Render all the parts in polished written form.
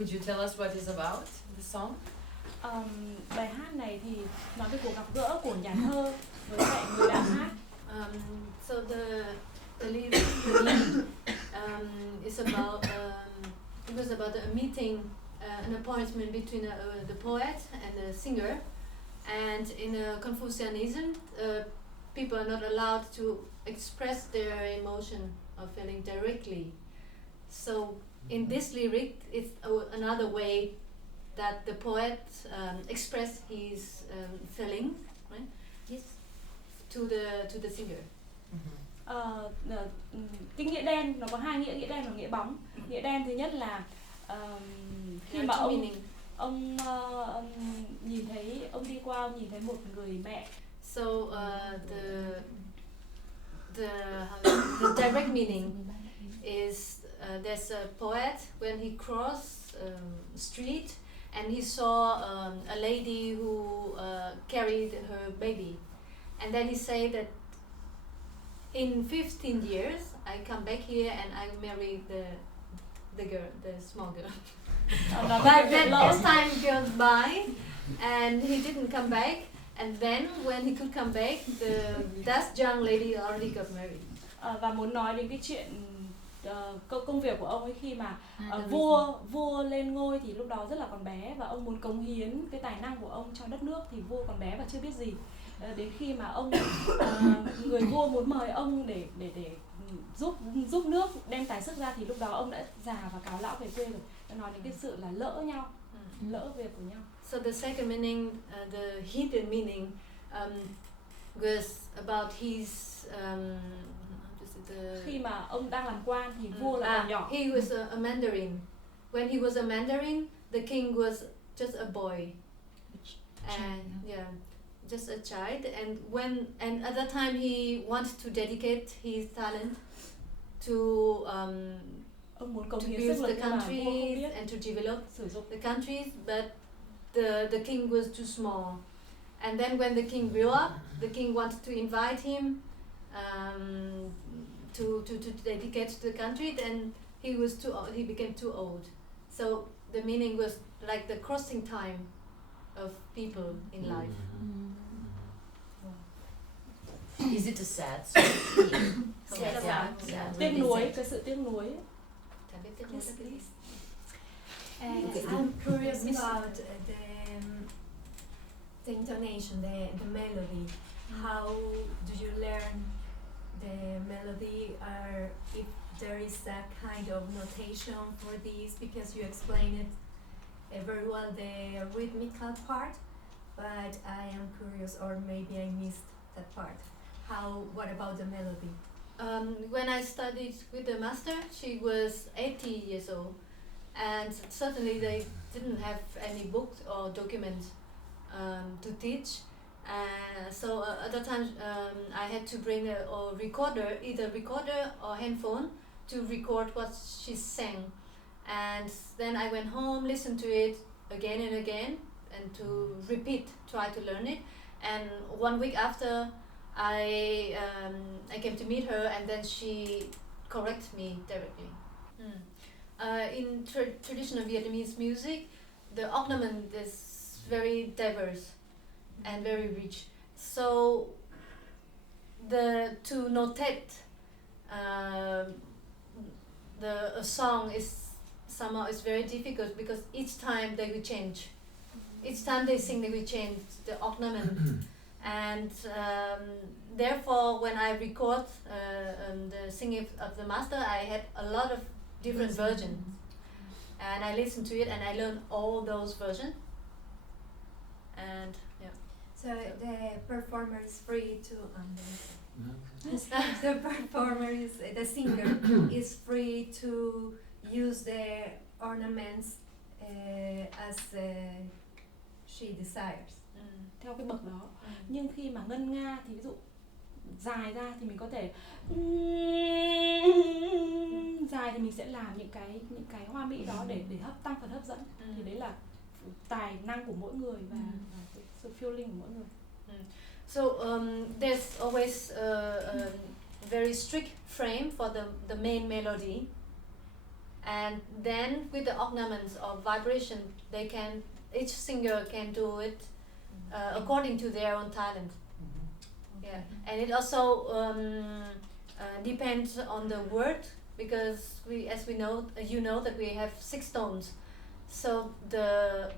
Could you tell us what it's about, the song? Bài hát này thì nói về cuộc gặp gỡ của nhà thơ với lại người đàn hát. So the lyric is about it was about a meeting, an appointment between the poet and the singer, and in Confucianism, people are not allowed to express their emotion or feeling directly. So in this lyric, it's another way that the poet expressed his feeling, right? Yes. To the singer. Cái nghĩa đen nó có hai nghĩa đen và nghĩa bóng. Nghĩa đen thứ nhất là khi mà ông nhìn thấy, ông đi qua, ông nhìn thấy một người mẹ. So the direct meaning is there's a poet when he crossed street and he saw a lady who carried her baby, and then he said that in 15 years I come back here and I marry the girl, the small girl. But then as time goes by and he didn't come back, and then when he could come back, that young lady already got married. Và muốn nói đến cái chuyện công việc của ông ấy khi mà vua lên ngôi thì lúc đó rất là còn bé, và ông muốn cống hiến cái tài năng của ông cho đất nước thì vua còn bé và chưa biết gì. Đến khi mà ông người vua muốn mời ông để giúp nước đem tài sức ra thì lúc đó ông đã già và cáo lão về quê rồi. Nó nói đến cái sự là lỡ việc của nhau. So the second meaning, the hidden meaning, was about his khi mà ông đang làm quan thì vua là còn nhỏ. He was a Mandarin. When he was a Mandarin, the king was just a boy, and just a child. And at that time he wanted to dedicate his talent to build the countries and to develop the countries, but the king was too small. And then when the king grew up, the king wanted to invite him to dedicate to the country, then he became too old. So the meaning was like the crossing time of people in life. Is it a sad story? Tiếc nuối, cái sự tiếc nuối. Yes, please. I'm curious about the intonation, the melody. How do you learn the melody, or if there is a kind of notation for this, because you explained it very well, the rhythmical part, but I am curious, or maybe I missed that part. What about the melody? When I studied with the master, she was 80 years old, and certainly they didn't have any books or documents to teach. So at that time I had to bring a recorder, either recorder or handphone, to record what she sang. And then I went home, listened to it again and again, and to try to learn it. And 1 week after, I came to meet her, and then she corrected me directly. In traditional Vietnamese music, the ornament is very diverse and very rich. So to notate a song is very difficult, because each time they will change. Each time they sing, they will change the ornament. And therefore, when I record the singing of the master, I had a lot of different versions, and I listened to it and I learned all those versions. And so the performer is free to the singer is free to use the ornaments as she desires. Theo cái bậc đó. Nhưng khi mà ngân nga thì ví dụ dài ra thì mình có thể dài thì mình sẽ làm những cái hoa mỹ đó để tăng phần hấp dẫn. Thì đấy là tài năng của mỗi người và sự phiêu linh của mỗi người. So there's always a very strict frame for the main melody, and then with the ornaments or vibration, each singer can do it according to their own talent. Yeah, and it also depends on the word, because you know that we have 6 tones, so the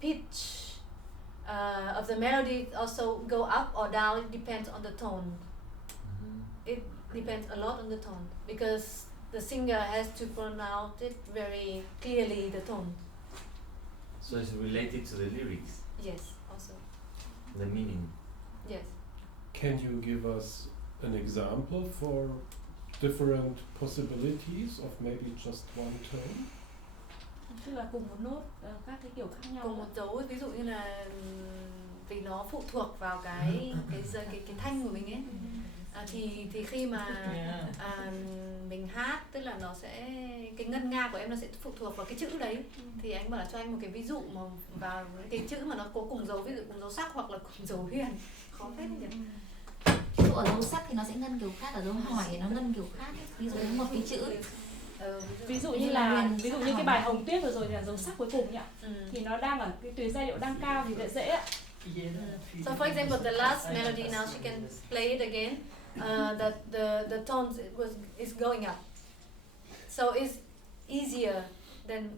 pitch of the melody also go up or down. It depends on the tone. It depends a lot on the tone, because the singer has to pronounce it very clearly, the tone. So it's related to the lyrics, Yes, also. the meaning. Yes. Can you give us an example for different possibilities of maybe just one tone? Tức là cùng một nốt, các cái kiểu khác nhau. Cùng một dấu, ví dụ như là vì nó phụ thuộc vào cái thanh của mình ấy. Thì khi mà mình hát, tức là nó sẽ, cái ngân nga của em nó sẽ phụ thuộc vào cái chữ đấy. Thì anh bảo là cho anh một cái ví dụ mà vào cái chữ mà nó có cùng dấu, ví dụ cùng dấu sắc hoặc là cùng dấu huyền. Khó phết đấy nhỉ. Ví dụ ở dấu sắc thì nó sẽ ngân kiểu khác, ở dấu hỏi thì nó ngân kiểu khác. Ví dụ như một cái chữ. Ví dụ như cái bài Hồng Tuyết vừa rồi thì là dấu sắc cuối cùng nhỉ? Thì nó đang ở cái tuyến giai điệu đang cao thì dễ ạ. So for example, the last melody, now she can play it again. That the tones is going up, so it's easier than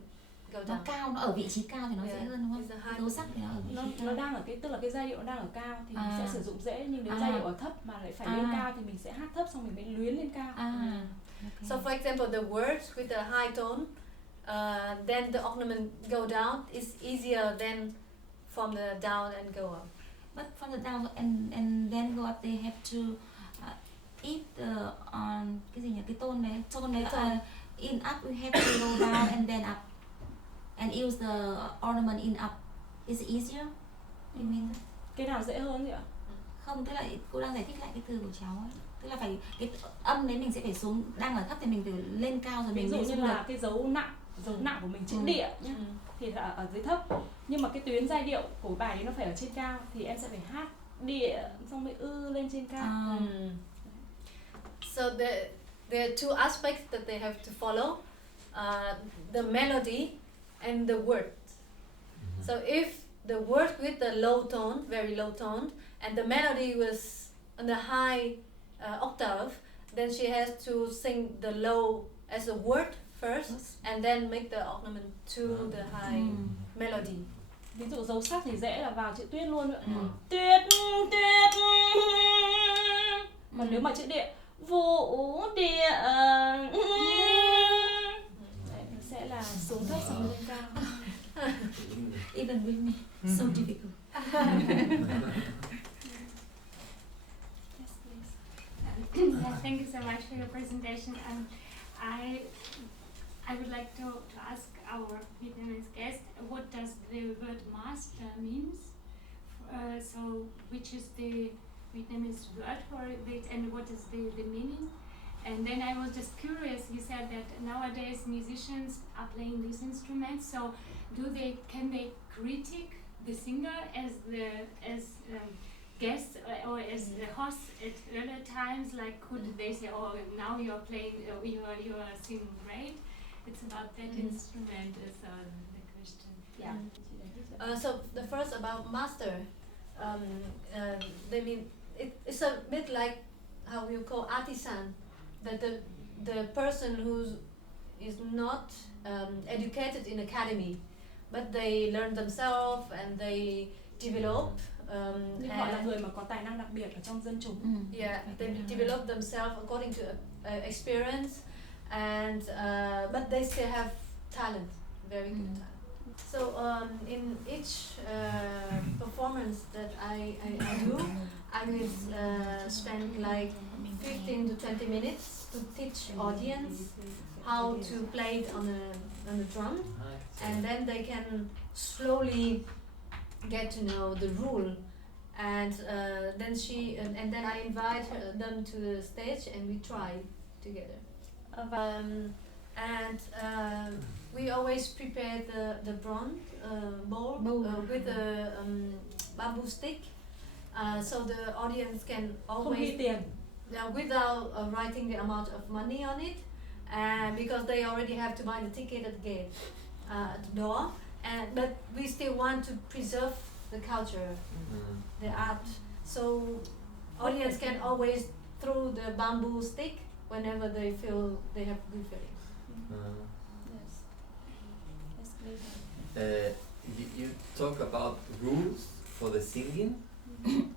go down. Nó cao, nó ở vị trí cao thì nó dễ hơn, đúng không? Dấu sắc thì nó ở vị trí cao. Nó đang ở tức là cái giai điệu nó đang ở cao thì mình sẽ sử dụng dễ, nhưng nếu giai điệu ở thấp mà lại phải lên cao thì mình sẽ hát thấp xong mình mới luyến lên cao. Okay. So for example, the words with the high tone, then the ornament go down. It's easier than from the down and go up. But from the down and then go up, they have to eat cái gì nhỉ, cái tone đấy in up, we have to go down and then up and use the ornament in up. Is it easier? You mean that? Cái nào dễ hơn vậy ạ? Không, tức là cô đang giải thích lại cái từ của cháu ấy. Tức là phải cái âm đấy mình sẽ phải xuống, đang ở thấp thì mình phải lên cao rồi mình. Ví dụ như là cái dấu nặng của mình chữ địa nhé, thì là ở dưới thấp, nhưng mà cái tuyến giai điệu của bài ấy nó phải ở trên cao, thì em sẽ phải hát địa xong mới lên trên cao. So there are 2 aspects that they have to follow, the melody and the word. So if the word with the low tone, very low tone, and the melody was on the high octave, then she has to sing the low as a word first, and then make the ornament to the high melody. Ví dụ dấu sắc thì dễ là vào chữ tuyết luôn. Tuyết tuyết. Còn nếu mà chữ địa, vũ địa, nó sẽ là xuống thấp xong lên cao. Even with me, so difficult. Thank you so much for your presentation. I would like to ask our Vietnamese guest, what does the word master means? So which is the Vietnamese word for it, and what is the meaning? And then I was just curious, you said that nowadays musicians are playing these instruments, so can they critique the singer as guests or as the host at earlier times? Like, could they say, oh, now you're playing, you are singing great? It's about that instrument is the question. Yeah. So the first about master, they mean it's a bit like how you call artisan, that the person who is not educated in academy, but they learn themselves and they develop. Nhưng họ là người mà có tài năng đặc biệt ở trong dân chúng. Yeah, they develop themselves according to experience, and but they still have talent, very good talent. So in each performance that I do, I will spend like 15 to 20 minutes to teach audience how to play it on the drum, and then they can slowly get to know the rule, and then I invite them to the stage and we try together. We always prepare the bronze bowl with a bamboo stick, so the audience can always, without writing the amount of money on it, and because they already have to buy the ticket at the gate, at the door, and but we still want to preserve the culture, the art. So audience can always throw the bamboo stick whenever they feel they have good feelings. Yes. That's great. You talk about rules for the singing,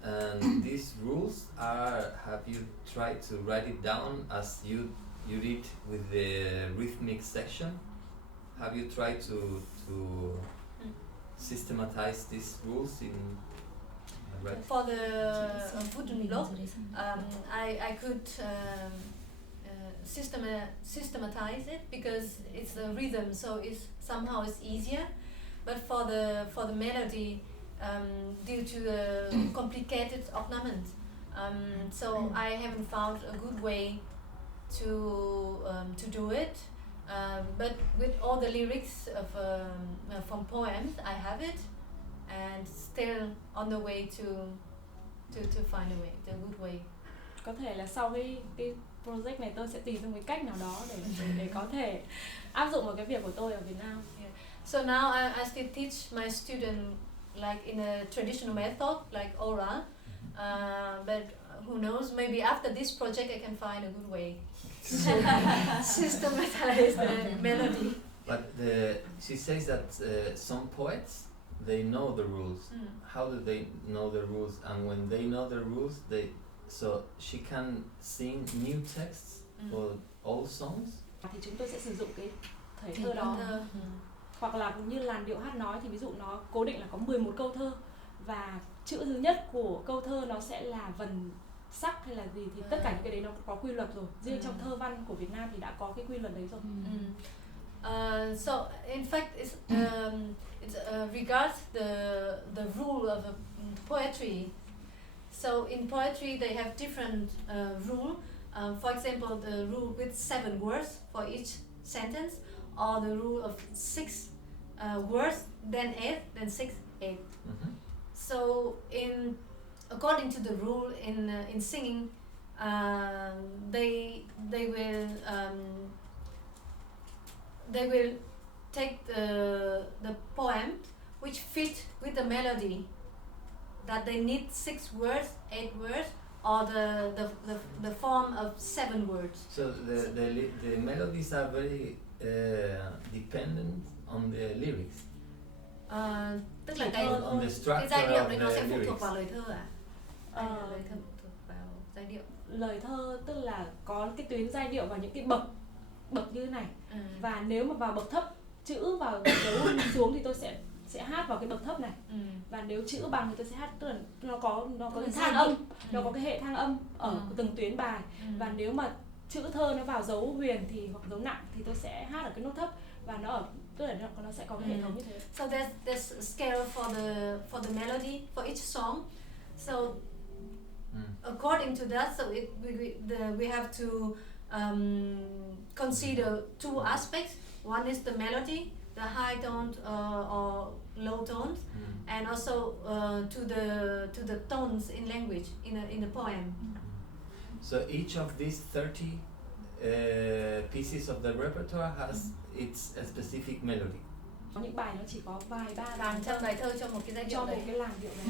and these rules have you tried to write it down as you did with the rhythmic section? Have you tried to systematize these rules in For the VÚ Thị Thùy Linh, I could systematize it because it's a rhythm, so it's easier. But for the melody, due to the complicated ornament, so I haven't found a good way to do it. But with all the lyrics from poems, I have it, and still on the way to find a way, the good way. Có thể là sau cái project này tôi sẽ tìm ra một cách nào đó để có thể áp dụng vào cái việc của tôi ở Việt Nam. Yeah. So now I still teach my student like in a traditional method, like oral. But who knows? Maybe after this project, I can find a good way to systematize the melody. But she says that some poets, they know the rules. How do they know the rules? And when they know the rules, so she can sing new texts for old songs. Thì chúng tôi sẽ sử dụng cái thể thơ đó. Hoặc là như làn điệu hát nói thì ví dụ nó cố định là có 11 câu thơ và chữ thứ nhất của câu thơ nó sẽ là vần sắc hay là gì, thì tất cả những cái đấy nó có quy luật rồi. Riêng trong thơ văn của Việt Nam thì đã có cái quy luật đấy rồi. So in fact, it regards the rule of poetry. So in poetry, they have different rule. For example, the rule with 7 words for each sentence, or the rule of 6 words, then 8, then 6, 8. So according to the rule in singing, they will take the poem which fit with the melody, that they need 6 words, 8 words, or the form of 7 words. So the melodies are very dependent on the lyrics. Tức là on the structure cái giai điệu of đấy nó the sẽ phụ thuộc lyrics. vào lời thơ à? Lời thơ phụ thuộc vào giai điệu. Lời thơ tức là có cái tuyến giai điệu và những cái bậc như thế này. Và nếu mà vào bậc thấp, chữ vào dấu xuống thì tôi sẽ hát vào cái bậc thấp này. Và nếu chữ bằng thì tôi sẽ hát, tức là nó có cái thang âm, nó có cái hệ thang âm ở từng tuyến bài. Và nếu mà chữ thơ nó vào dấu huyền thì hoặc dấu nặng thì tôi sẽ hát ở cái nốt thấp, và tức là nó sẽ có cái hệ thống như thế. So there's a scale for the melody for each song. So according to that, so we have to consider 2 aspects. One is the melody, the high tone or low tones, and also to the tones in language in the poem. So each of these 30 pieces of the repertoire has its specific melody. Có những bài nó chỉ có vài ba Hàng trăm bài thơ cho một cái giai điệu cho đấy. một cái làn điệu này.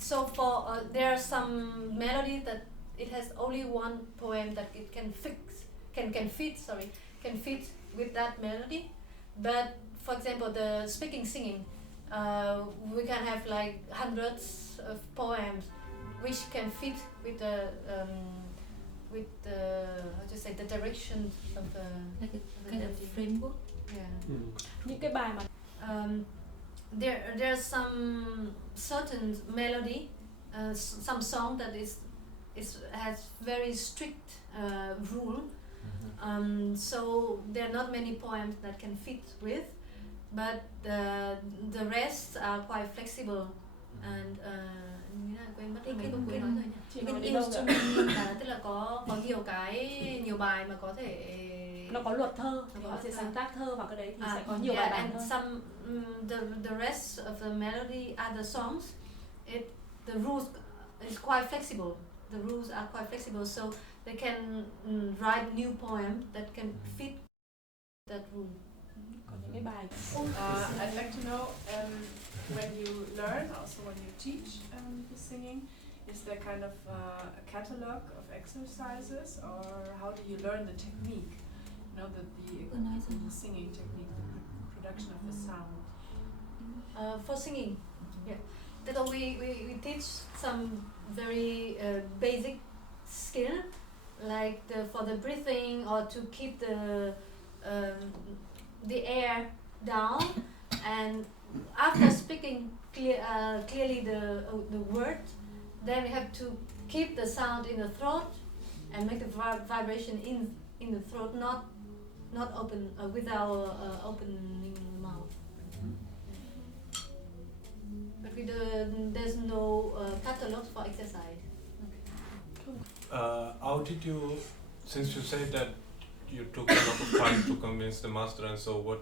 So for there are some melody that it has only one poem that it can fit with that melody. But for example, the speaking singing, we can have like hundreds of poems which can fit with the how to say, the direction of the like a kind of melody. framework. Yeah. Những cái bài mà there's some certain melody, some song that has very strict rule. So there are not many poems that can fit with, but the rest are quite flexible. And quên mất cái tôi quên nói rồi nhỉ. Cái instrument là tức là có nhiều bài mà có thể nó có luật thơ, thì họ sẽ sáng tác thơ vào cái đấy thì sẽ có nhiều bài bản hơn. Some the rest of the melody, other songs, the rules is quite flexible. The rules are quite flexible, so they can write new poem that can fit that room. Có những cái bài I'd like to know when you learn, also when you teach the singing, is there kind of a catalog of exercises, or how do you learn the technique? You know, the singing technique, the production of the sound. For singing, yeah. That we teach some very basic skill, like for the breathing, or to keep the air down, and after speaking clearly the word, then we have to keep the sound in the throat and make the vibration in the throat, not open without opening the mouth. But there's no catalog for exercise. How did you, since you said that you took a lot of time to convince the master, and so what?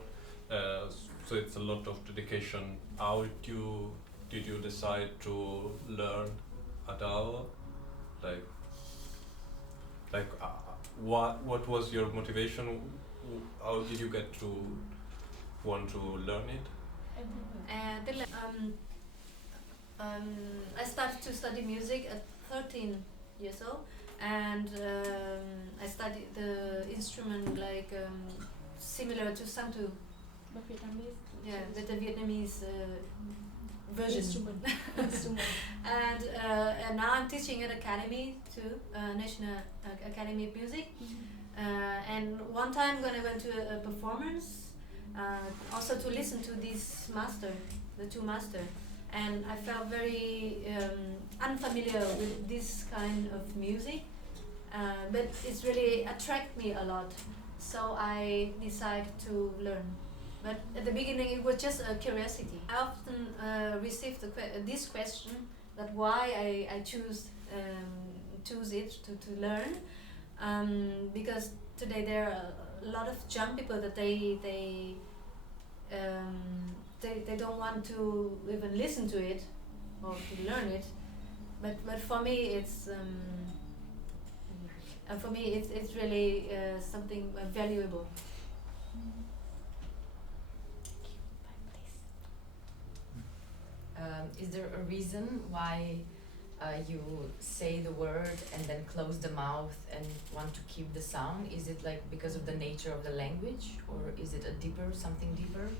So it's a lot of dedication. How did you decide to learn Ả Đào? What was your motivation? How did you get to want to learn it? Tức là I started to study music at 13 years old, and I studied the instrument like similar to santu. Yeah, with the Vietnamese version. And now I'm teaching at academy too, National Academy of Music. And one time when I went to a performance, also to listen to this master, the two master, and I felt very unfamiliar with this kind of music, but it's really attracted me a lot. So I decided to learn. But at the beginning it was just a curiosity. I often receive this question, that why I choose it to learn, because today there are a lot of young people that they don't want to even listen to it or to learn it. But for me it's really something valuable. Is there a reason why you say the word and then close the mouth and want to keep the sound? Is it like because of the nature of the language, or is it something deeper?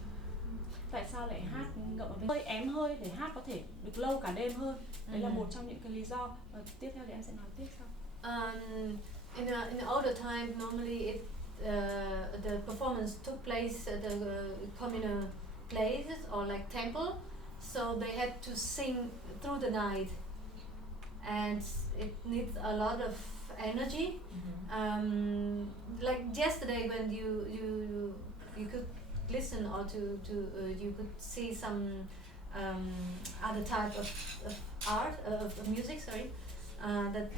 Tại sao lại hát ngậm ở bên hơi ém hơi để hát có thể được lâu cả đêm hơn? Đấy là một trong những cái lý do. Tiếp theo thì em sẽ nói tiếp sau. In the older time, normally the performance took place at the communal places or like temple. So they had to sing through the night, and it needs a lot of energy. Like yesterday, when you could listen, or you could see some other type of art of music. Sorry, that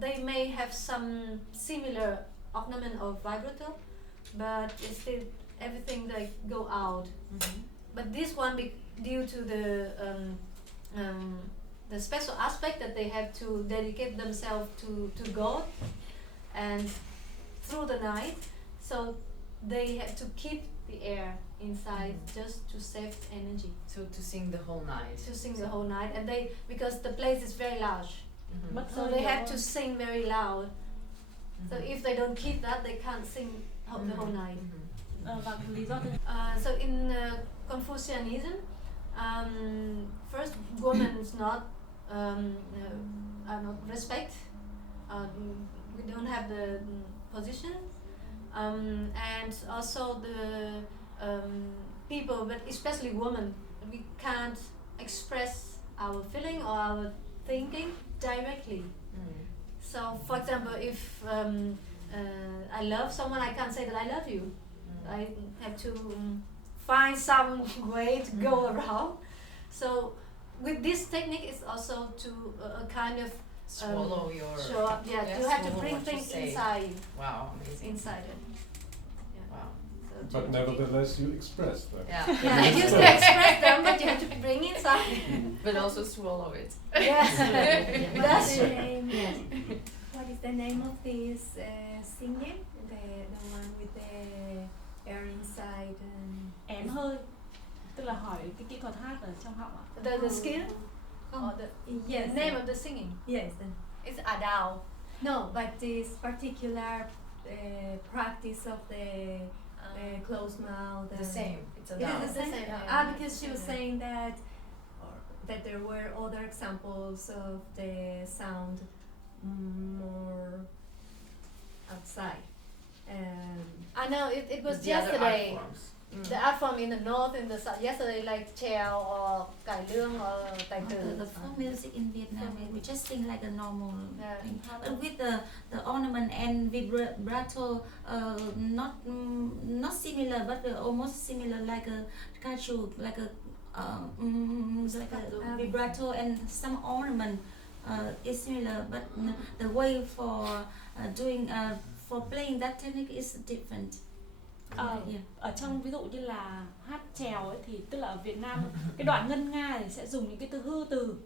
they may have some similar ornament or vibrato, but it's still everything like go out. But this one, due to the special aspect that they have to dedicate themselves to God and through the night, so they have to keep the air inside just to save energy. So to sing the whole night. To sing the whole night, and because the place is very large, so So they have to sing very loud. So if they don't keep that, they can't sing the whole night. Và lý do thứ So in Confucianism, first, women are not respect. We don't have the position, and also the people, but especially women, we can't express our feeling or our thinking directly. So, for example, if I love someone, I can't say that I love you. I have to find some way to go around. So with this technique, it's also to a kind of swallow your. Show up. Yeah, you have to bring things inside. Wow, amazing. Inside it. Yeah. Wow. So But nevertheless, you express them. Yeah. Yeah, I used to express them, but you have to bring inside. But also swallow it. Yes. That's Yes. Why what is the name of this singing? The one with the air inside and Ém hơi, tức là hỏi cái kỹ thuật hát ở trong họng ạ. The skill? Or the yes, name of the singing? yes. It's Ả Đào. No, but this particular practice of the closed mouth. The same. It's a It is down. the same. Because she was saying that, that there were other examples of the sound more outside. I know it was The other art yesterday. forms. The art form in the north, in the south. Yesterday, like trèo or cải lương or tài tử. The folk music in Vietnam, we just sing like a normal Yeah. thing. But with the ornament and vibrato, not similar, but almost similar, like a cashew, like a vibrato and some ornament is similar, but the way for doing for playing that technique is different. Ở trong ví dụ như là hát chèo ấy, thì tức là ở Việt Nam cái đoạn ngân nga thì sẽ dùng những cái từ hư từ,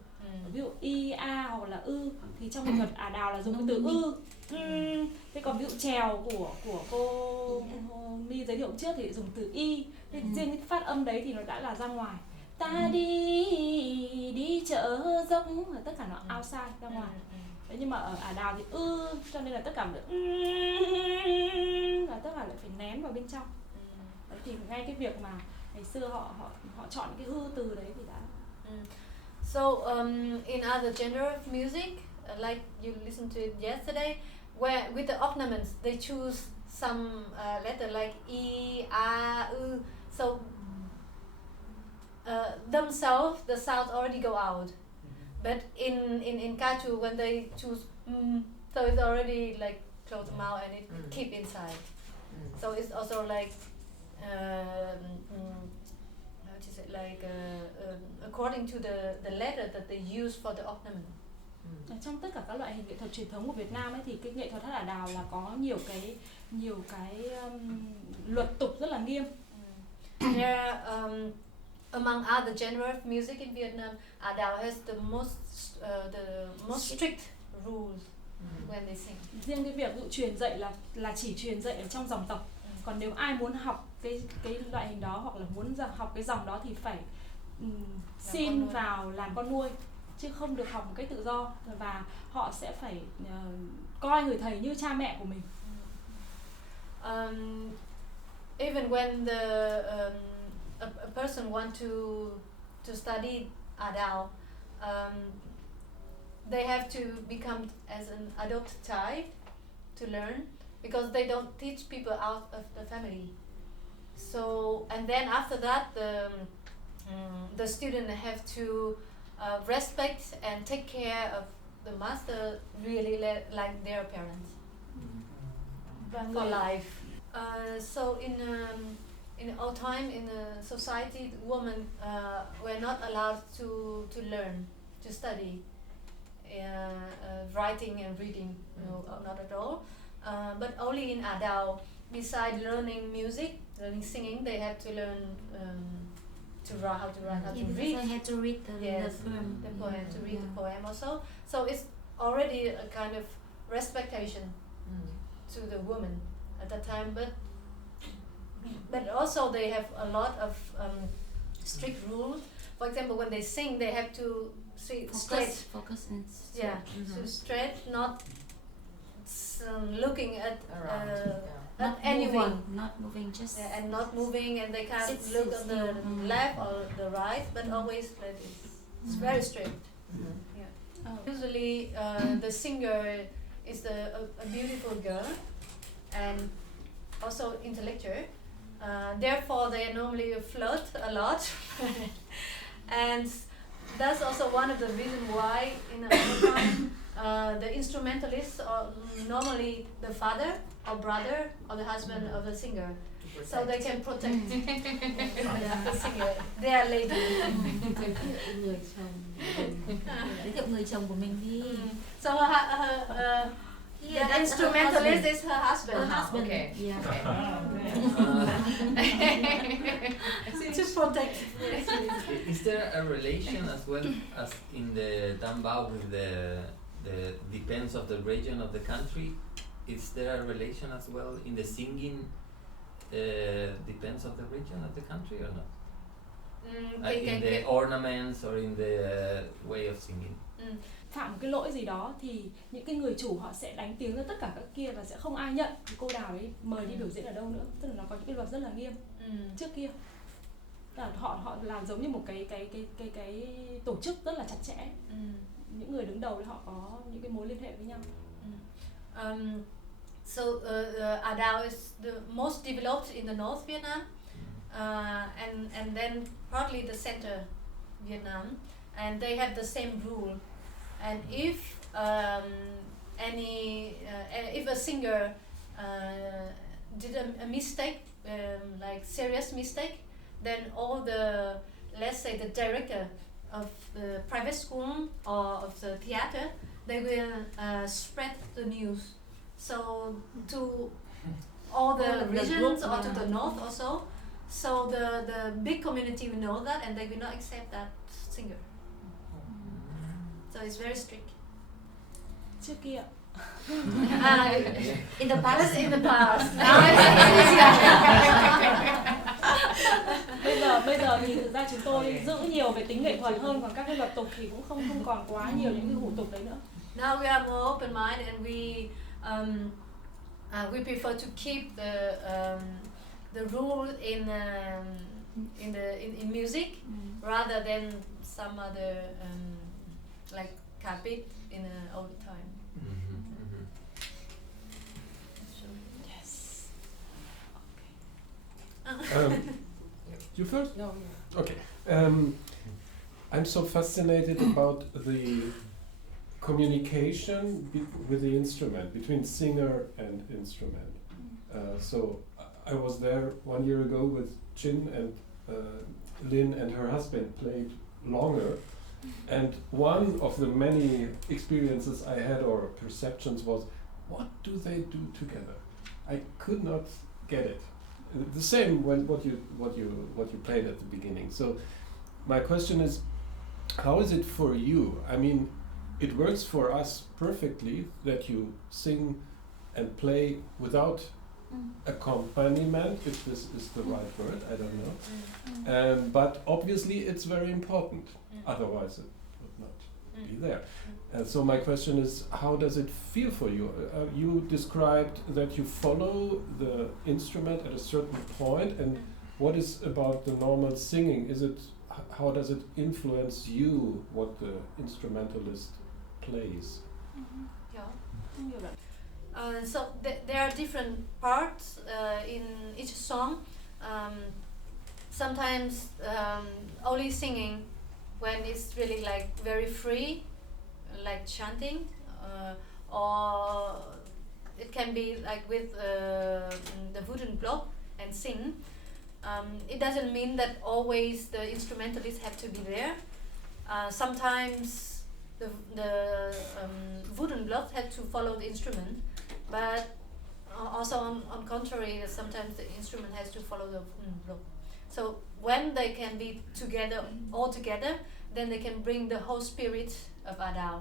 ví dụ i a hoặc là ư, thì trong nghệ thuật Ả Đào là dùng cái từ ư. Thế còn ví dụ chèo của cô My giới thiệu trước thì dùng từ y. Thế riêng cái phát âm đấy thì nó đã là ra ngoài. Ta đi chợ dốc, tất cả nó outside ra ngoài. Đấy, nhưng mà ở Ả Đào thì cho nên là tất cả là tất cả lại phải nén vào bên trong. Đấy, thì ngay cái việc mà ngày xưa họ chọn cái hư từ đấy thì đã. So in other genre of music, like you listened to it yesterday, where with the ornaments they choose some letter like e, a, u. So themselves the sound already go out. But in Kachu, when they choose so it's already like closed mouth and it keep inside. So it's also like how to say, like according to the letter that they use for the ornament. Trong tất cả các loại hình nghệ thuật truyền thống của Việt Nam ấy thì cái nghệ thuật hát Ả Đào là có nhiều cái luật tục rất là nghiêm. There among other genre of music in Vietnam, Ả Đào has the most strict rules when they sing. Riêng cái việc ví dụ truyền dạy là chỉ truyền dạy ở trong dòng tộc. Còn nếu ai muốn học cái loại hình đó hoặc là muốn học cái dòng đó thì phải xin vào làm con nuôi, chứ không được học một cách tự do, và họ sẽ phải coi người thầy như cha mẹ của mình. Even when a person want to study Ả Đào, they have to become as an adult child to learn, because they don't teach people out of the family. So, and then after that, the student have to respect and take care of the master, really like their parents for life. So in old time, in the society, women were not allowed to learn, to study writing and reading, no, not at all. But only in Ả Đào, besides learning music, learning singing, they have to learn how to write, how to read. I had to read the poem. The poem, to read the poem also. So it's already a kind of respectation to the woman at that time. But also they have a lot of strict rules. For example, when they sing, they have to see straight. Focus and So straight, not looking at not anyone. Moving, not moving, just and not moving, and they can't look on the left or the right, but always like this. It's very strict. Usually the singer is a beautiful girl and also intellectual. Therefore, they normally flirt a lot, and that's also one of the reasons why in our time the instrumentalists are normally the father or brother or the husband of the singer, so they can protect the singer, their lady. Giới thiệu người chồng của mình đi. So the instrumentalist is her husband. Her husband. Okay. Yeah. To protect. Is there a relation as well as in the Dan Bao with the the depends of the region of the country. Is there a relation as well in the singing? Depends of the region of the country or not? In the ornaments or in the way of singing. Phạm một cái lỗi gì đó thì những cái người chủ họ sẽ đánh tiếng ra tất cả các kia và sẽ không ai nhận cái cô Đào ấy mời đi biểu diễn ở đâu nữa. Tức là nó có những cái luật rất là nghiêm trước kia. Là họ làm giống như một cái tổ chức rất là chặt chẽ. Những người đứng đầu thì họ có những cái mối liên hệ với nhau. So Ả Đào is the most developed in the North Vietnam, and then partly the center Vietnam, and they have the same rule. And if if a singer did a mistake, like serious mistake, then all the, let's say, the director of the private school or of the theater, they will spread the news. So to all the regions or to the north also. So the big community will know that and they will not accept that singer. So it's very strict. Trước kia. In the past. In the past. Bây giờ thì thực ra chúng tôi giữ nhiều về tính nghệ thuật hơn, còn các cái luật tục thì cũng không còn quá nhiều những cái hủ tục đấy nữa. Now we are more open minded and we prefer to keep the rule in music rather than some other like carpet in all the time. Yes. You first? No. Okay. I'm so fascinated about the communication with the instrument, between singer and instrument. So I was there 1 year ago with Chin, and Lynn and her husband played longer. And one of the many experiences I had or perceptions was, what do they do together? I could not get it. The same when what you played at the beginning. So my question is, how is it for you? I mean, it works for us perfectly that you sing and play without accompaniment, if this is the right word, I don't know. But obviously it's very important, otherwise it would not be there. And so my question is, how does it feel for you? You described that you follow the instrument at a certain point, and what is about the normal singing? How does it influence you, what the instrumentalist plays? So there are different parts in each song. Sometimes only singing when it's really like very free, like chanting, or it can be like with the wooden block and sing. It doesn't mean that always the instrumentalists have to be there. Sometimes the wooden blocks have to follow the instrument, but also on contrary, sometimes the instrument has to follow the wooden block. So when they can be together, all together, then they can bring the whole spirit of Ả Đào.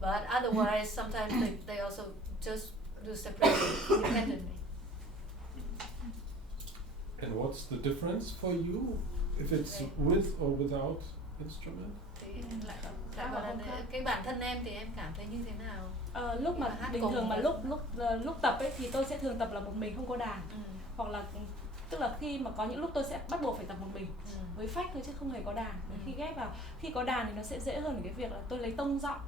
But otherwise, sometimes they also just do separately, independently. And what's the difference for you, if it's with or without instrument? Thì lại gọi là cái bản thân em thì em cảm thấy như thế nào? Lúc mà bình thường mà lúc tập ấy thì tôi sẽ thường tập là một mình, không có đàn. Hoặc là tức là khi mà có những lúc tôi sẽ bắt buộc phải tập một mình với phách thôi chứ không hề có đàn. Khi ghép vào, khi có đàn thì nó sẽ dễ hơn ở cái việc là tôi lấy tông giọng.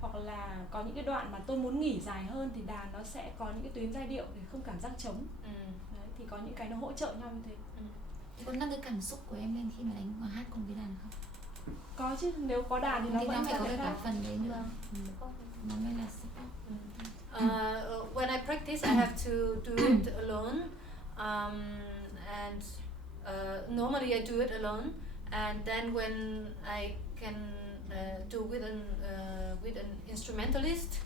Hoặc là có những cái đoạn mà tôi muốn nghỉ dài hơn thì đàn nó sẽ có những cái tuyến giai điệu để không cảm giác trống. Đấy, thì có những cái nó hỗ trợ nhau như thế. Có nâng cái cảm xúc của em lên khi mà đánh và hát cùng với đàn không? Có chứ, nếu có đàn thì nó vẫn phải có cái cả phần đấy nữa. Nó mới là support. When I practice, I have to do it alone, and normally I do it alone. And then when I can do with an instrumentalist,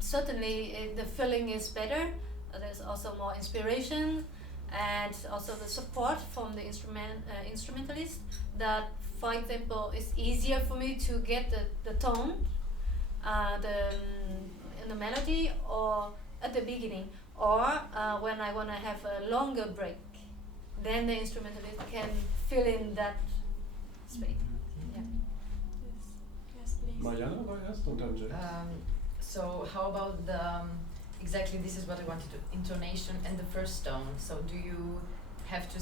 certainly the feeling is better. There's also more inspiration, and also the support from the instrumentalist. That, for example, it's easier for me to get the tone in the melody or at the beginning, or when I want to have a longer break, then the instrumentalist can fill in that space. Yeah. Yes, please. Mariana war erst und dann Jen. So how about the exactly this is what I wanted to intonation and the first tone. So do you have to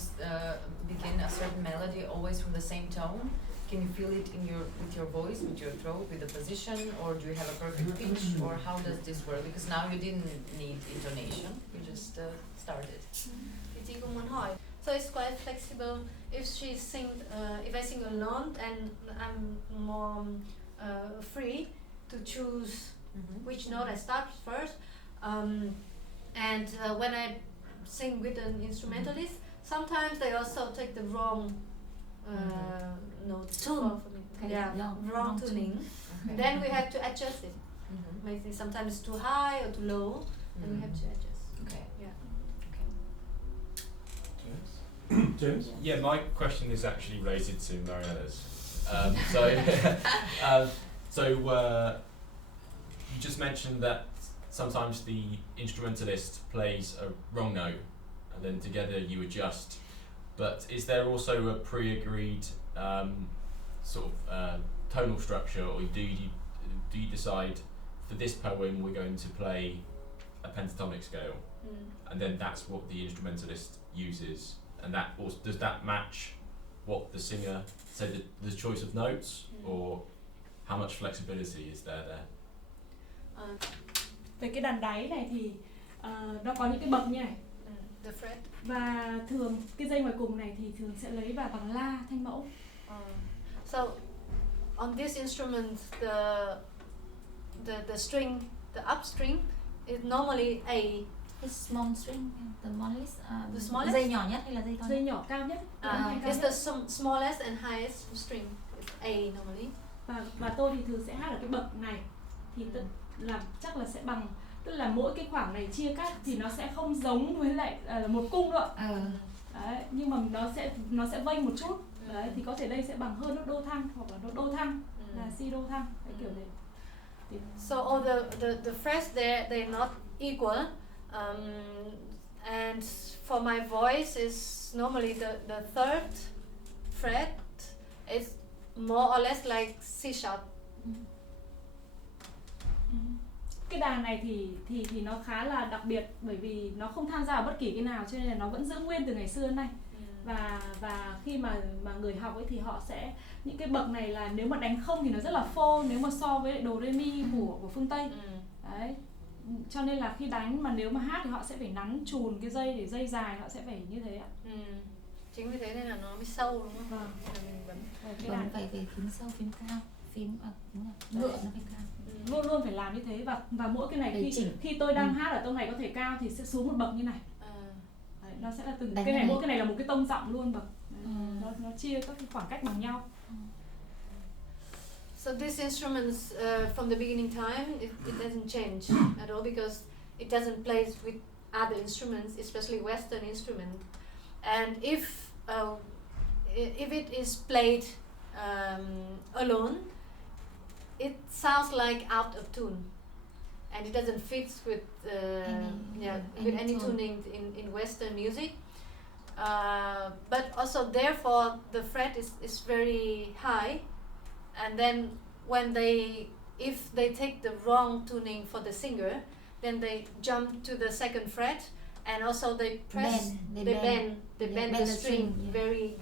begin a certain melody always from the same tone? Can you feel it in with your voice, with your throat, with the position, or do you have a perfect pitch, or how does this work? Because now you didn't need intonation, you just started. Chị cũng muốn hỏi. So it's quite flexible. If she sing, if I sing alone, and I'm more free to choose which note I start first. And when I sing with an instrumentalist, sometimes they also take the wrong notes. Tune. Wrong tuning. Okay. Then we have to adjust it. Maybe sometimes it's too high or too low, and we have to adjust. Okay. Yeah. James? James? Yeah, my question is actually related to Mariana's. So you just mentioned that sometimes the instrumentalist plays a wrong note, and then together you adjust. But is there also a pre-agreed tonal structure, or do you decide for this poem we're going to play a pentatonic scale, and then that's what the instrumentalist uses, and that also, does that match what the singer said, the choice of notes, or how much flexibility is there? Về cái đàn đáy này thì nó có những cái bậc như này. The fret. Và thường cái dây ngoài cùng này thì thường sẽ lấy vào bằng la thanh mẫu. So on this instrument, the string, the up string is normally A. The small string, the smallest. The smallest? Dây nhỏ nhất hay là dây to Dây nhất? nhỏ cao nhất. It's the smallest and highest string. It's A normally. Và tôi thì thường sẽ hát ở cái bậc này, thì tức là chắc là sẽ bằng, tức là mỗi cái khoảng này chia cắt thì nó sẽ không giống với lại một cung đâu ạ. Đấy, nhưng mà nó sẽ vênh một chút. Đấy, thì có thể đây sẽ bằng hơn nốt đô thăng hoặc là nốt đô thăng, là si đô thăng, cái kiểu này. So all the frets they're not equal, and for my voice is normally the third fret is more or less like C sharp. Cái đàn này thì nó khá là đặc biệt, bởi vì nó không tham gia vào bất kỳ cái nào, cho nên là nó vẫn giữ nguyên từ ngày xưa đến nay. Và khi mà người học ấy thì họ sẽ, những cái bậc này là nếu mà đánh không thì nó rất là phô nếu mà so với đồ re mi của phương Tây. Đấy. Cho nên là khi đánh mà nếu mà hát thì họ sẽ phải nắn chùn cái dây để dây dài, họ sẽ phải như thế ạ. Chính vì thế nên là nó mới sâu, đúng không? Vâng. Còn phải về phím sâu, phím cao, phím ngựa nó phải cao. Luôn luôn phải làm như thế, và mỗi cái này khi tôi đang hát ở tông này có thể cao thì sẽ xuống một bậc như này. Đấy, nó sẽ là từng cái này, mỗi cái này là một cái tông giọng luôn bậc. Nó chia các cái khoảng cách bằng nhau. So these instruments from the beginning time it doesn't change at all, because it doesn't play with other instruments, especially Western instruments. And if it is played alone, it sounds like out of tune, and it doesn't fit with any tuning in Western music. But also therefore the fret is very high, and then if they take the wrong tuning for the singer, then they jump to the second fret, and also they press, bend the string very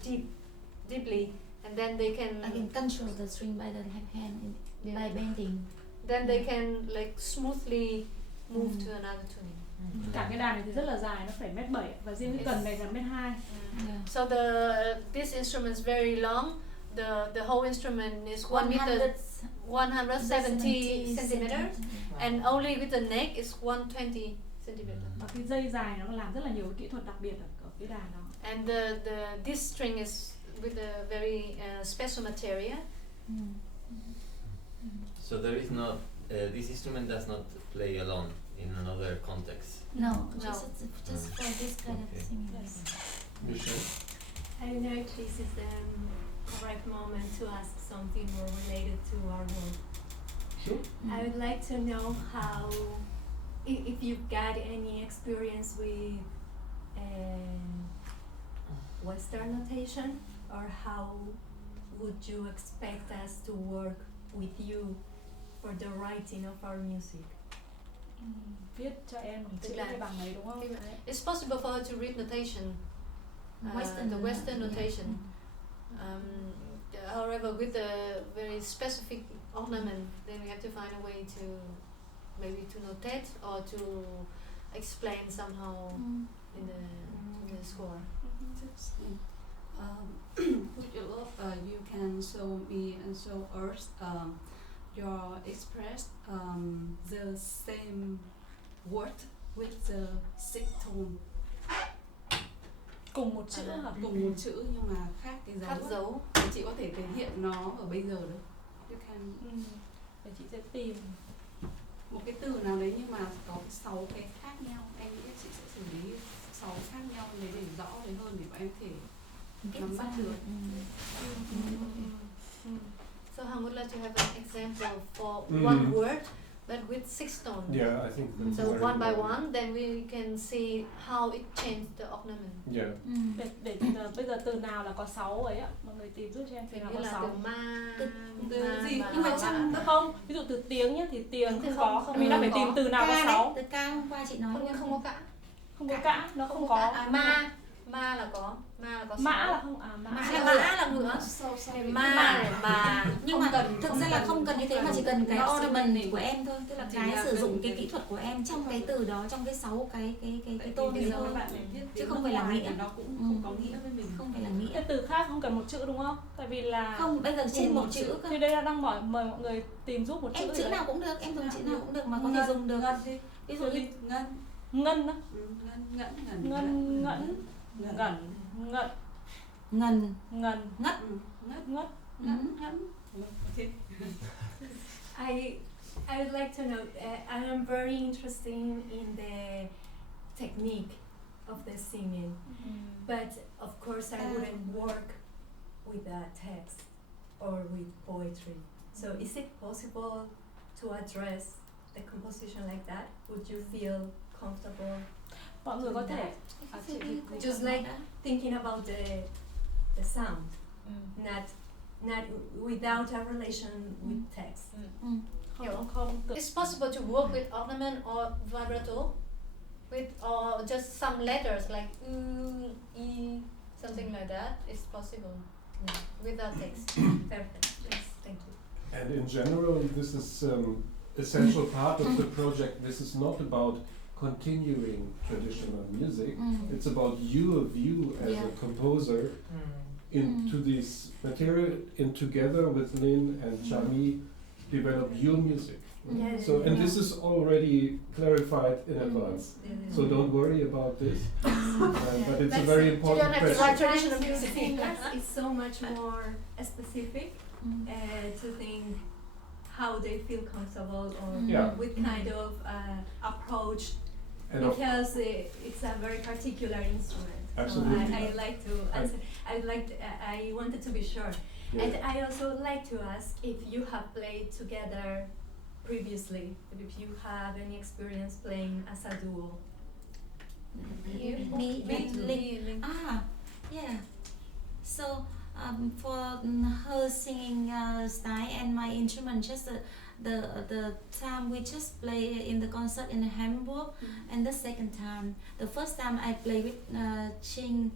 deeply, and then they can. I can control the string by the left hand by bending. Then they can like smoothly move to another tuning. Cả cái đàn này thì rất là dài, nó phải 1m7 và riêng cái cần này là 1m2. So this instrument is very long. The whole instrument is 170 centimeters, and only with the neck is 120 centimeters. Và cái dây dài nó làm rất là nhiều kỹ thuật đặc biệt ở cái đàn đó. And this string is with a very special material. So there is not, this instrument does not play alone in another context. No, just for this kind of singing. Yes. Michelle? I don't know if this is the correct moment to ask something more related to our work. Sure. I would like to know how, if you got any experience with Western notation, or how would you expect us to work with you for the writing of our music? Viết cho em Tức chữ là cái bằng ấy đúng không? Đấy. It's possible for her to read notation, the Western notation. However, with a very specific ornament, then we have to find a way to maybe to notate or to explain somehow in the score. Would you love you can show me and show us your express the same word with the six tone. Cùng một chữ hả? Cùng một chữ nhưng mà khác cái dấu. Khác dấu. Thì chị có thể thể hiện nó ở bây giờ được. You can. Để chị sẽ tìm một cái từ nào đấy nhưng mà có 6 cái khác nhau. Em nghĩ chị sẽ xử lý 6 khác nhau để rõ đấy hơn để bọn em thể nắm bắt được. So Han would like to have an example for one word, but with 6 tones. Yeah, I think that's So very one by important. one, then we can see how it changed the ornament. Yeah. để bây giờ từ nào là có 6 ấy ạ, mọi người tìm giúp cho em từ nào Như có là 6. từ ma, từ gì? Nhưng mà trong không, ví dụ từ tiếng nhá thì tiếng không có, mình đang phải tìm từ nào có 6. Từ ca hôm qua chị nói không có cả. Không có cả, nó không có. Ma là có, ma là có 6. Mã là không mã là ngựa. Ma nhưng mà thực ra là không cần như thế mà chỉ cần cái ornament của em thôi, tức là cái sử dụng cái kỹ thuật của em trong cái từ đó, trong cái 6 cái tôn đấy thôi, chứ không phải là nghĩa. Nó cũng không có nghĩa với mình. Không phải là nghĩa. Cái từ khác không cần một chữ đúng không? Tại vì là không, bây giờ trên một chữ cơ. Thì đây là đang mời mọi người tìm giúp một chữ. Em chữ nào cũng được, em dùng chữ nào cũng được mà có thể dùng được. Ví dụ như ngân á. Ngân I would like to know, I am very interested in the technique of the singing, but of course I wouldn't work with a text or with poetry. So is it possible to address the composition like that? Would you feel comfortable? Mọi người có thể just like thinking about the sound, not without a relation with text. It's possible to work with ornament or vibrato, or just some letters like e, something like that. It's possible without text. Perfect. Yes, thank you. And in general, this is essential part of the project. This is not about continuing traditional music. It's about your view as a composer into this material, and together with Lynn and Chami, develop your music. So, and this is already clarified in advance. So don't worry about this. But it's a very important question. Traditional music. It's so much more specific to think how they feel comfortable or with kind of approach. Because it's a very particular instrument. Absolutely. So I like to answer. I wanted to be sure, and I also like to ask if you have played together previously. If you have any experience playing as a duo. Me. Yeah. So for her singing style and my instrument, just the time we just play in the concert in Hamburg, and the second time, the first time I play with Ching,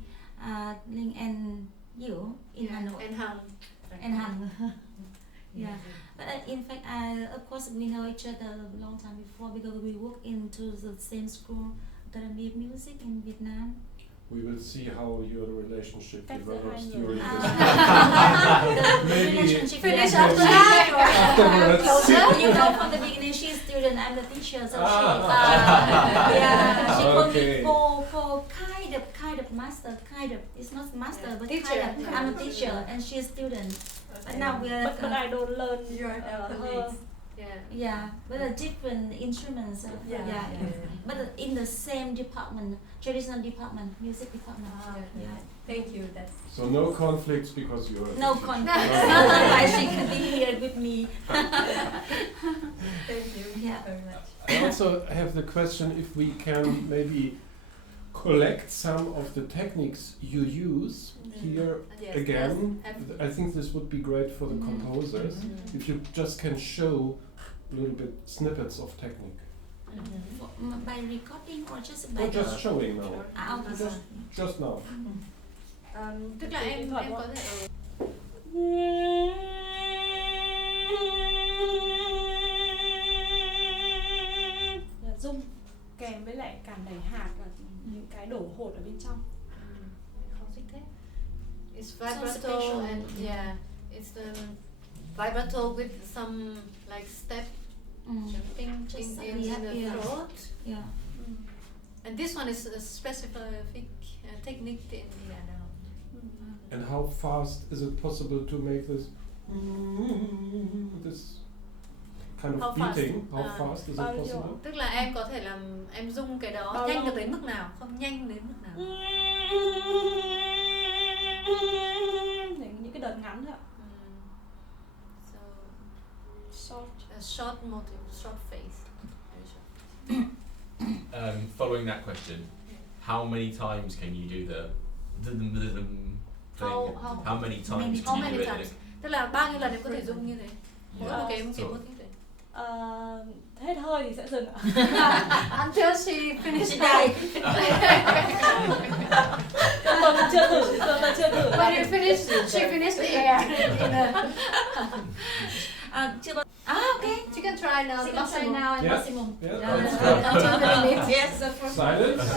Ling and you in Hannover. And Han. Yeah. But in fact, of course, we know each other a long time before because we work into the same school, Academy of Music in Vietnam. We will see how your relationship develops during this. Maybe finish after that or afterwards. You know, from the beginning, she's student, I'm the teacher, so she for kind of master, kind of. It's not master, but teacher. kind of. I'm a teacher and she's student. But now we are. But I don't learn her. Yeah, but different instruments. But in in the same department, traditional department, music department. Yeah. Thank you. That's So no conflicts because you're a No teacher. conflict. Otherwise, she can be here with me. thank you Yeah. very much. I also have the question if we can maybe collect some of the techniques you use here Yes, again. yes, have- I think this would be great for the composers. If you just can show a little bit snippets of technique. By recording or just by Or just showing now. okay. Just now. Tức là em có thể Là rung kèm với lại cảm đẩy hạt và những cái đổ hột ở bên trong. Không thích thế. It's So vibrato special. and yeah, it's vibrato with some like step jumping Just in the yeah. throat. Yeah. And this one is a specific technique in Ả Đào. And how fast is it possible to make this kind How of fast? beating? How fast is it bao nhiêu? possible? Tức là em có thể làm em rung cái đó Bao nhanh lâu? được đến mức nào, không nhanh đến mức nào. Những cái đợt ngắn thôi ạ. So Short. a short motive, short phase. Very short. Following that question, how many times can you do the thing? How many times How can you many do it? times? Tức là bao nhiêu lần em có thể rung như thế? Mỗi một cái So- một như thế. Hết hơi thì sẽ dừng ạ. Until she finished Tôi chưa thử, tôi chưa thử. When you finish, she finished the air. Chưa bao. Okay. She can try now. She can try now and Yeah. maximum. Yeah, Yeah. that's good. Until the limit. Yes, the first. Silence.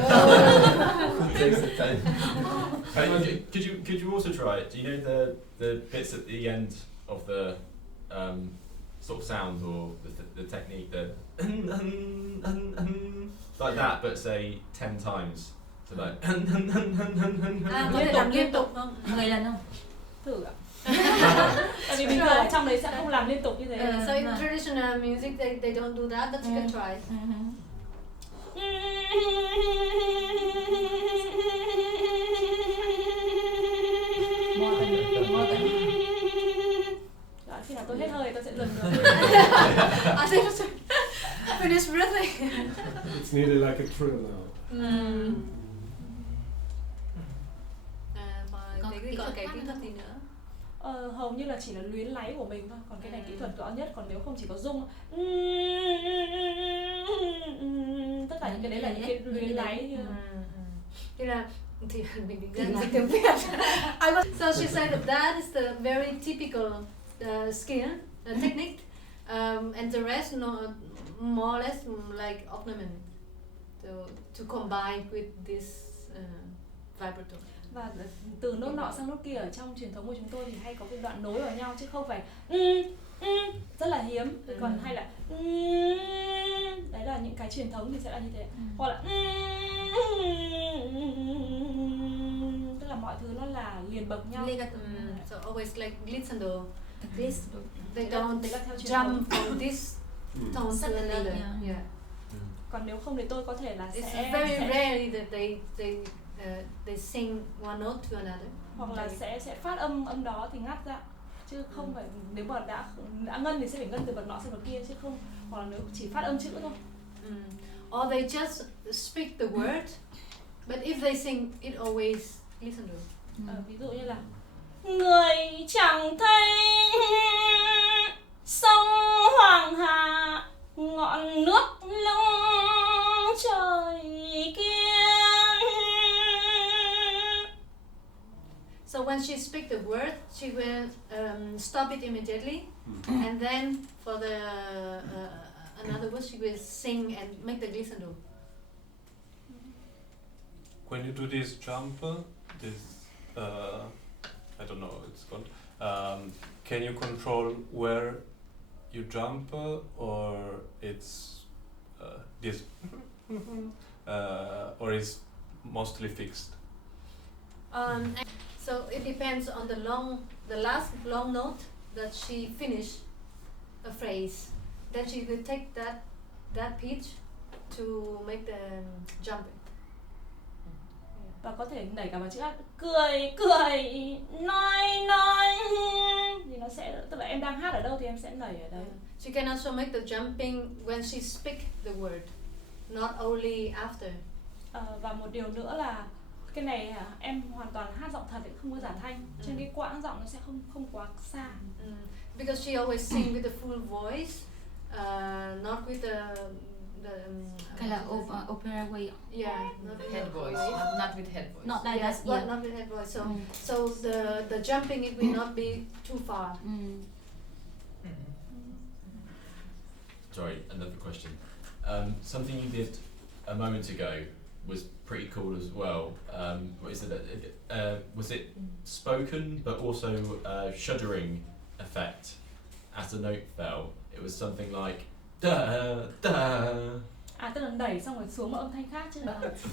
Who takes the time? Could you also try it? Do you know the bits at the end of the sort of sound or the technique that like that, but say 10 times? So like Có thể làm liên tục không? 10 lần không? Thử ạ. Tại vì bình thường ở trong đấy sẽ không làm liên tục như thế. So in traditional music they don't do that, but you can try. Đó, khi nào tôi hết hơi tôi sẽ dừng rồi. I think finish breathing. It's nearly like a trill now. Và cái còn cái kỹ thuật gì nữa? Hầu như là chỉ là luyến láy của mình thôi, còn cái này kỹ thuật rõ nhất, còn nếu không chỉ có rung. Tất cả những cái đấy là những cái luyến láy. Thế là thì mình định ra tiếng Việt. So she said that is the very typical skill technique, and the rest more or less like ornament to combine with this vibrato. Và từ nốt nọ sang nốt kia ở trong truyền thống của chúng tôi thì hay có cái đoạn nối vào nhau chứ không phải rất là hiếm. Còn hay là đấy là những cái truyền thống thì sẽ là như thế. Hoặc là tức là mọi thứ nó là liền bậc nhau. So always like glissando. Glissando. They don't Đấy là theo truyền jump thống. from this tone to Suddenly, another. yeah. Yeah. Còn nếu không thì tôi có thể là It's very rarely that they sing one note to another. hoặc là sẽ phát âm đó thì ngắt ra, chứ không phải nếu mà đã ngân thì sẽ phải ngân từ bậc nọ sang bậc kia, chứ không, hoặc là nếu chỉ phát âm chữ thôi. Or they just speak the word, but if they sing it always listen to it. Ví dụ như là người chẳng thấy sông Hoàng Hà ngọn nước lưng trời kia. So when she speaks the word, she will stop it immediately, and then for the another word she will sing and make the glissando. When you do this jump, I don't know what it's called. Can you control where you jump or it's this or is mostly fixed? So it depends on the last long note that she finished a phrase. Then she will take that pitch to make the jumping. Và có thể đẩy cả vào chữ hát, cười nói thì nó sẽ, tức là em đang hát ở đâu thì em sẽ đẩy ở đấy. She can also make the jumping when she speak the word, not only after. Và một điều nữa là cái này em hoàn toàn hát giọng thật, không có giả thanh, trên cái quãng giọng nó sẽ không quá xa. Because she always sing with the full voice, not with the kind of opera way. Yeah, not with Head voice, not with head voice. Not like that. Not with head voice. So the jumping, it will not be too far. Sorry, another question. Something you did a moment ago was pretty cool as well. What is it? Was it spoken but also shuddering effect as the note fell? It was something like da da. Tức là đẩy xong rồi xuống một âm thanh khác chứ.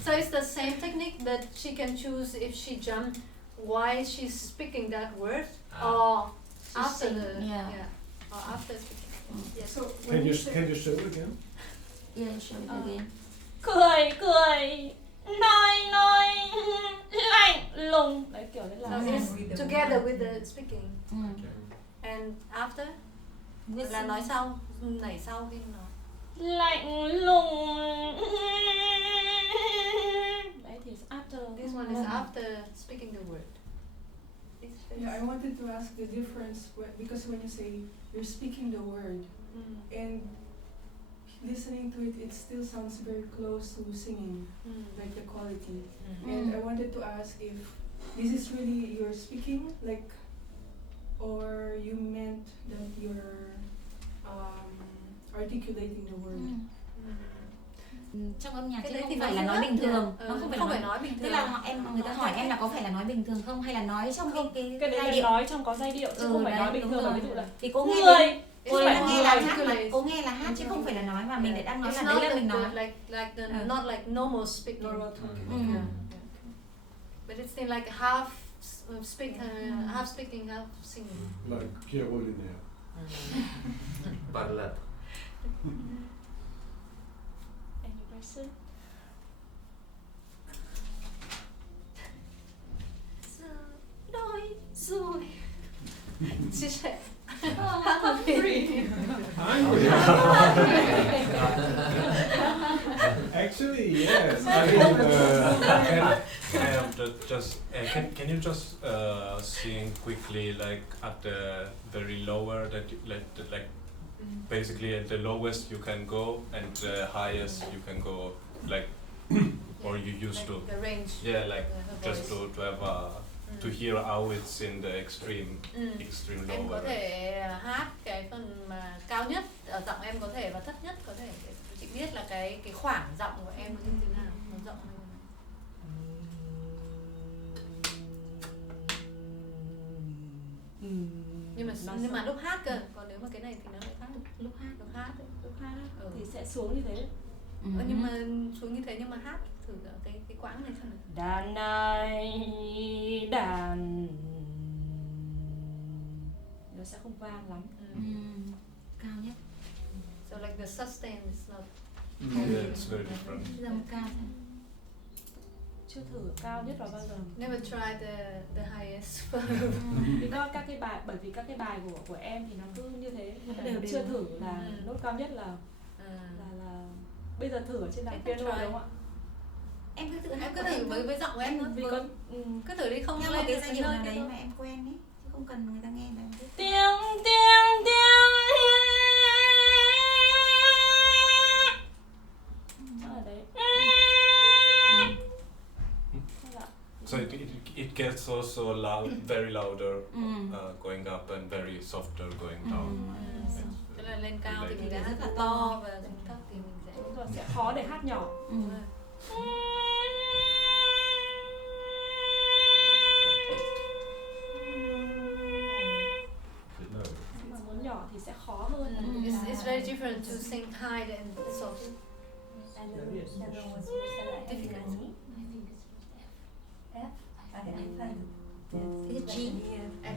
So it's the same technique that she can choose if she jump while she's speaking that word or after or after speaking. Yeah. So Can you show it again? Yeah, show it again. Cười nói lạnh lùng. Đấy kiểu đấy là. So it's together with the speaking. And after là nói sau, nảy sau khi nói. Lạnh lùng. Đấy thì after. This one is after speaking the word. Yeah, I wanted to ask the difference because when you say you're speaking the word and listening to it, it still sounds very close to singing, like the quality. And I wanted to ask if this is really you're speaking, like, or you meant that you're articulating the word. Trong âm nhạc chứ không phải là nói bình thường, nó không phải nói bình thường. Tức là người ta hỏi em là có phải là nói bình thường không, hay là nói trong cái giai điệu, nói trong có giai điệu chứ không phải nói bình thường. Ví dụ là thì cô nghe cô nghe là hát mà cô nghe là hát chứ không phải là nói, mà mình lại đang nói là đấy là mình nói. Not like normal speaking. Normal talking. But it's still like half speaking, half singing. Like Carolina. Parlato. Any question? Nói rồi. Chia sẻ. Actually, yes. I mean, Can you just sing quickly, like at the very lower like basically at the lowest you can go and the highest you can go, like, or you used to? The range. Yeah, like just to have to hear how it's in the extreme lower. Em có thể hát cái phần mà cao nhất ở giọng em có thể và thấp nhất có thể, để chị biết là cái khoảng giọng của em như thế nào, nó rộng hơn. Nhưng mà lúc hát cơ, còn nếu mà cái này thì nó lại khác. Lúc hát thì sẽ xuống như thế. Nhưng mà xuống như thế nhưng mà hát thử cái quãng này xem. Đàn này đàn nó sẽ không vang lắm. Cao nhất. So like the sustain is not. Yeah, it's very different. Dầm cao. Chưa thử cao nhất vào bao giờ. Never tried the highest. Vì các cái bài, bởi vì các cái bài của em thì nó cứ như thế, nên chưa thử là nốt cao nhất là bây giờ thử ở trên đàn piano đúng không ạ? Em cứ thử với giọng của em thôi. Cứ thử đi, không theo lên một cái được giai điệu nào nơi đấy mà em quen ấy, chứ không cần người ta nghe là tiếng ở đấy. So it gets also loud, very louder going up and very softer going down. Tức là lên cao thì mình đã rất là to và xuống thấp thì mình sẽ khó để hát nhỏ. Nhưng mà muốn nhỏ thì sẽ khó hơn. It's very different to sing high and soft. And the other was difficult. I think it's F. I find Is it G? Okay.